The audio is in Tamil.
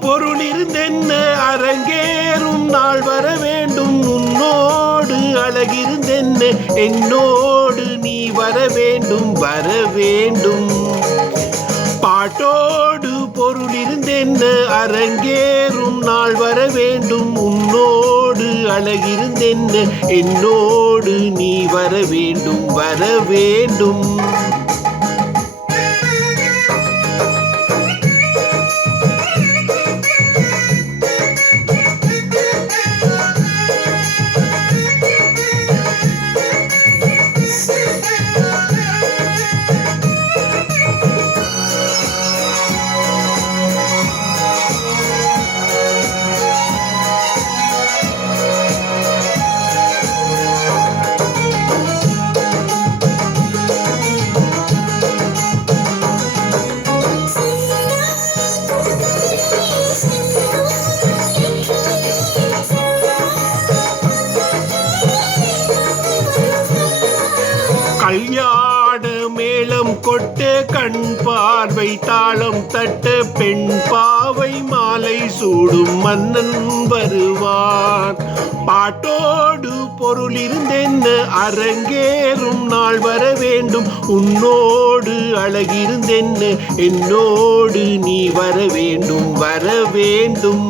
பொருள் இருந்தென்ன அரங்கேறும் நாள் வர வேண்டும். உன்னோடு அழகிருந்தென்ன என்னோடு நீ வர வேண்டும் வர வேண்டும். பாட்டோடு பொருள் இருந்தென்ன அரங்கேறும் நாள் வர வேண்டும். உன்னோடு அழகிருந்தென்ன என்னோடு நீ வர வேண்டும் வர வேண்டும். கல்யாண மேளம் கொட்ட கண் பார்வை தாளம் தட்ட பெண் பாவை மாலை சூடும் மன்னன் வருவான். பாட்டோடு பொருள் இருந்தென்ன அரங்கேறும் நாள் வர வேண்டும். உன்னோடு அழகிருந்தென்ன என்னோடு நீ வர வேண்டும் வர வேண்டும்.